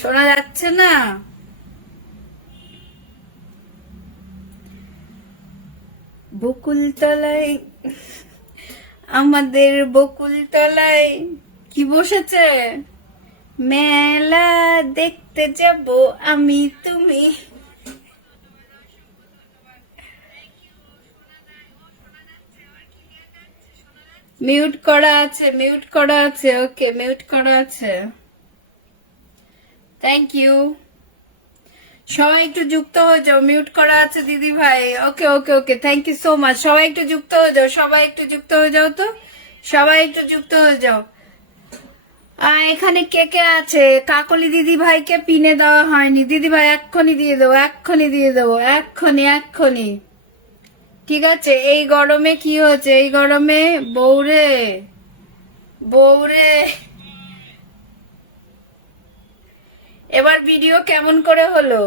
শোনা যাচ্ছে না? বকুলতলায়, আমাদের বকুলতলায় কি বসেছে? মেলা দেখতে যাব আমি তুমি। মিউট করা আছে, মিউট করা আছে। ওকে, মিউট করা আছে। Thank you. সবাই একটু যুক্ত হয়ে যাও, মিউট করা আছে দিদি ভাই। ওকে ওকে ওকে, থ্যাংক ইউ সো মাচ। সবাই একটু যুক্ত হয়ে যাও, সবাই একটু যুক্ত হয়ে যাও তো, সবাই একটু যুক্ত হয়ে যাও। এখানে কে কে আছে? কাকলি দিদি ভাইকে পিনে দেওয়া হয়নি। দিদি ভাই এক্ষুনি দিয়ে দেবো, এক্ষুনি দিয়ে দেবো, এক্ষুনি এক্ষুনি। ঠিক আছে। এই গরমে কি হয়েছে? এই গরমে বউরে, বউরে। এবার ভিডিও কেমন করে হলো?